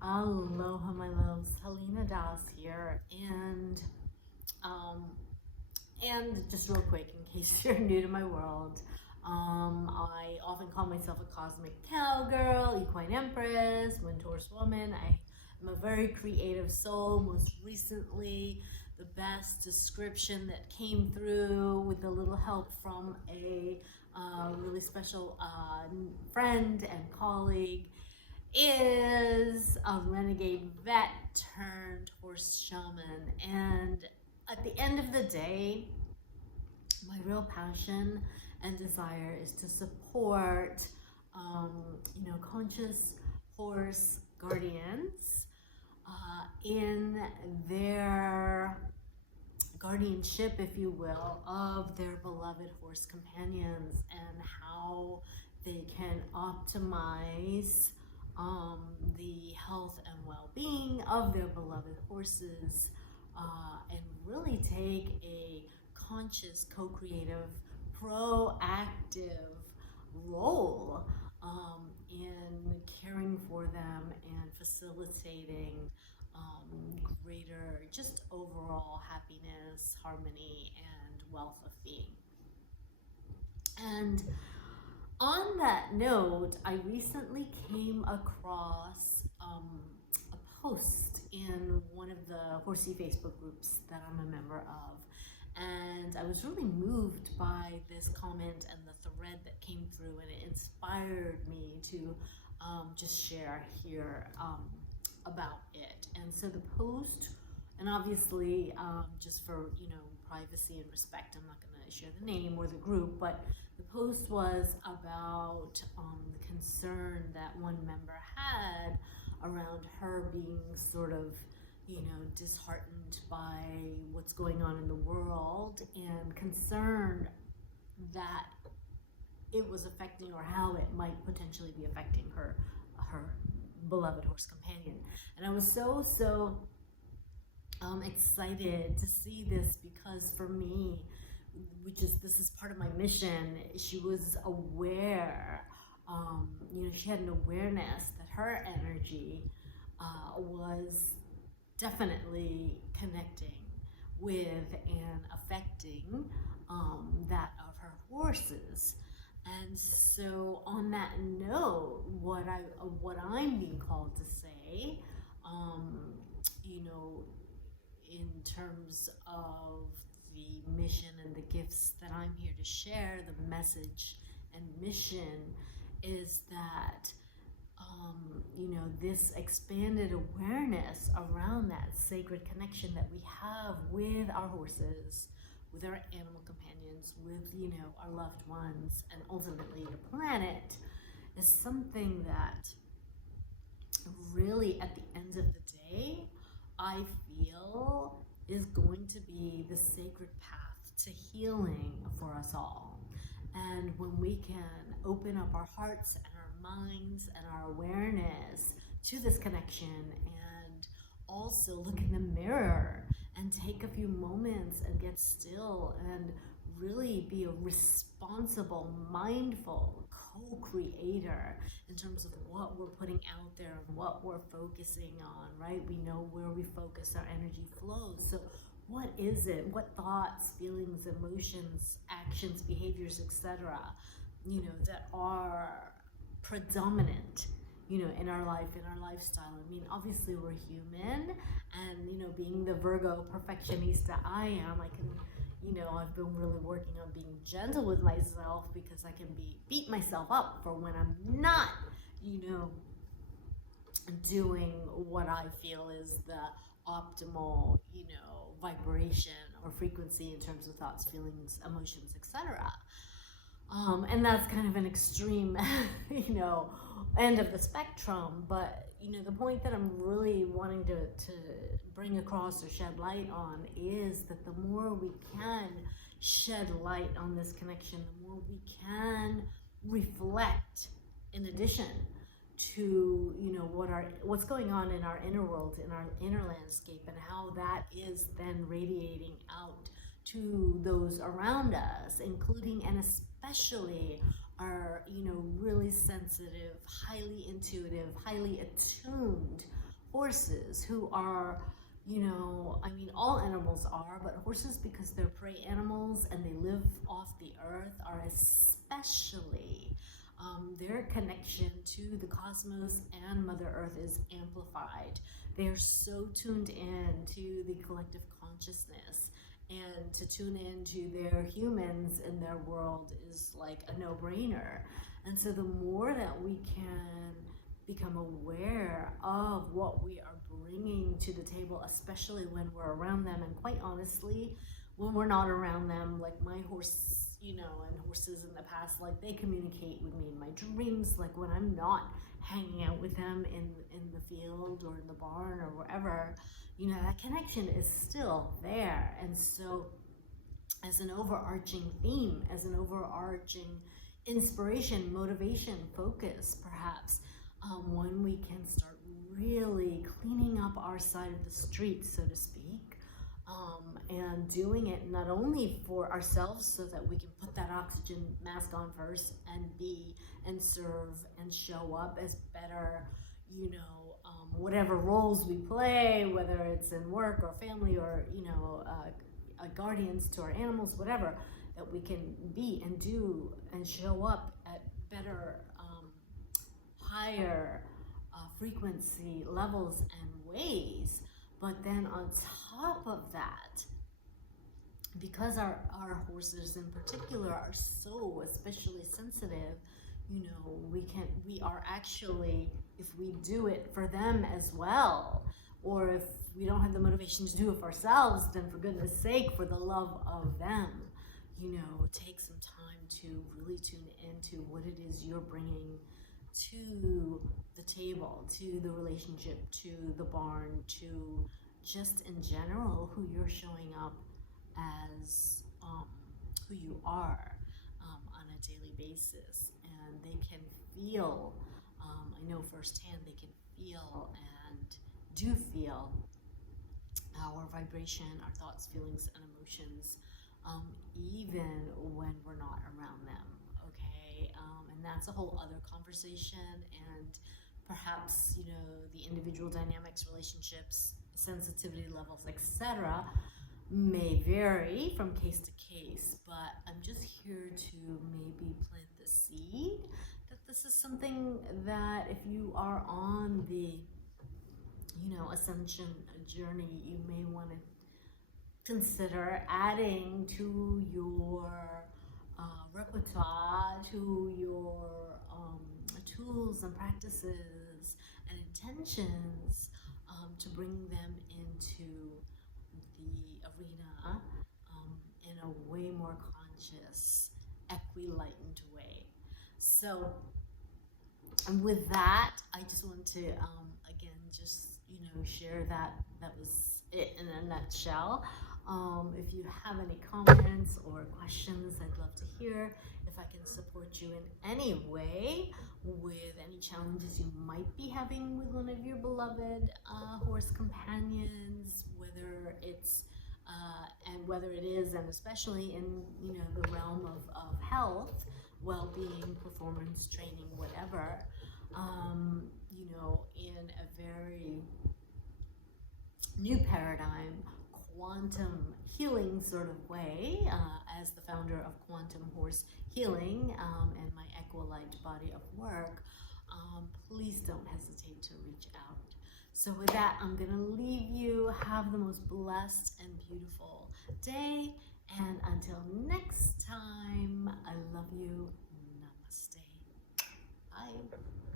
Aloha, my loves. Helena Das here, um, and just real quick, in case you're new to my world, I often call myself a cosmic cowgirl, equine empress, wind horse woman. I am a very creative soul. Most recently, the best description that came through with a little help from a really special friend and colleague is a renegade vet turned horse shaman. And at the end of the day, my real passion and desire is to support, conscious horse guardians in their guardianship, if you will, of their beloved horse companions and how they can optimize the health and well-being of their beloved horses, and really take a conscious, co-creative, proactive role in caring for them and facilitating greater just overall happiness, harmony, and wealth of being. And on that note, I recently came across a post in one of the horsey Facebook groups that I'm a member of. And I was really moved by this comment and the thread that came through, and it inspired me to just share here about it. And so the post, and obviously just for privacy and respect, I'm not going to share the name or the group, but the post was about the concern that one member had around her being sort of disheartened by what's going on in the world, and concerned that it was affecting, or how it might potentially be affecting her beloved horse companion. And I was so excited to see this, because for me, this is part of my mission. She was aware, she had an awareness that her energy was definitely connecting with and affecting that of her horses. And so on that note, what I'm being called to say, in terms of the mission and the gifts that I'm here to share, the message and mission is that this expanded awareness around that sacred connection that we have with our horses, with our animal companions, with our loved ones, and ultimately the planet, is something that really, at the end of the day, I feel is going to be the sacred path to healing for us all. And when we can open up our hearts and our minds and our awareness to this connection, and also look in the mirror and take a few moments and get still and really be a responsible, mindful co-creator in terms of what we're putting out there and what we're focusing on, right? We know where we focus, our energy flows. So what is it? What thoughts, feelings, emotions, actions, behaviors, etc., that are predominant, in our life, in our lifestyle? I mean, obviously we're human, and, being the Virgo perfectionista I am, I can, I've been really working on being gentle with myself, because I can beat myself up for when I'm not, doing what I feel is the optimal, vibration or frequency in terms of thoughts, feelings, emotions, etc. And that's kind of an extreme, end of the spectrum. But, the point that I'm really wanting to bring across or shed light on is that the more we can shed light on this connection, the more we can reflect, in addition to, what's going on in our inner world, in our inner landscape, and how that is then radiating out to those around us, including and especially our, really sensitive, highly intuitive, highly attuned horses who are, you know, I mean, all animals are, but horses, because they're prey animals and they live off the earth, are especially, their connection to the cosmos and Mother Earth is amplified. They are so tuned in to the collective consciousness, and to tune into their humans in their world is like a no-brainer. And so the more that we can become aware of what we are bringing to the table, especially when we're around them, and quite honestly, when we're not around them, like my horse, you know, and horses in the past, like they communicate with me in my dreams, like when I'm not hanging out with them in the field or in the barn or wherever, you know, that connection is still there. And so as an overarching theme, as an overarching inspiration, motivation, focus, perhaps, when we can start really cleaning up our side of the street, so to speak, and doing it not only for ourselves so that we can put that oxygen mask on first and be and serve and show up as better, you know, whatever roles we play, whether it's in work or family or, you know, guardians to our animals, whatever, that we can be and do and show up at better, higher frequency levels and ways. But then on top of that, because our horses in particular are so especially sensitive, you know, we are actually, if we do it for them as well, or if we don't have the motivation to do it for ourselves, then for goodness sake, for the love of them, you know, take some time to really tune into what it is you're bringing to the table, to the relationship, to the barn, to just in general who you're showing up as, who you are on a daily basis. And they can feel, I know firsthand, they can feel and do feel our vibration, our thoughts, feelings, and emotions, even when we're not around them. Okay, and that's a whole other conversation, and perhaps, you know, the individual dynamics, relationships, sensitivity levels, etc., may vary from case to case, but I'm just here to maybe plant the seed that this is something that if you are on the, you know, ascension journey, you may want to consider adding to your repertoire, to your tools and practices and intentions, to bring them into the arena in a way more conscious, equi-lightened way. So, and with that, I just want to again just, you know, share that was it in a nutshell. If you have any comments or questions, I'd love to hear. If I can support you in any way with any challenges you might be having with one of your beloved horse companions, whether it's and whether it is, and especially in, you know, the realm of health, well-being, performance, training, whatever, you know, in a very new paradigm, quantum healing sort of way, as the founder of Quantum Horse Healing and my Equilight body of work, please don't hesitate to reach out. So with that, I'm going to leave you. Have the most blessed and beautiful day. And until next time, I love you.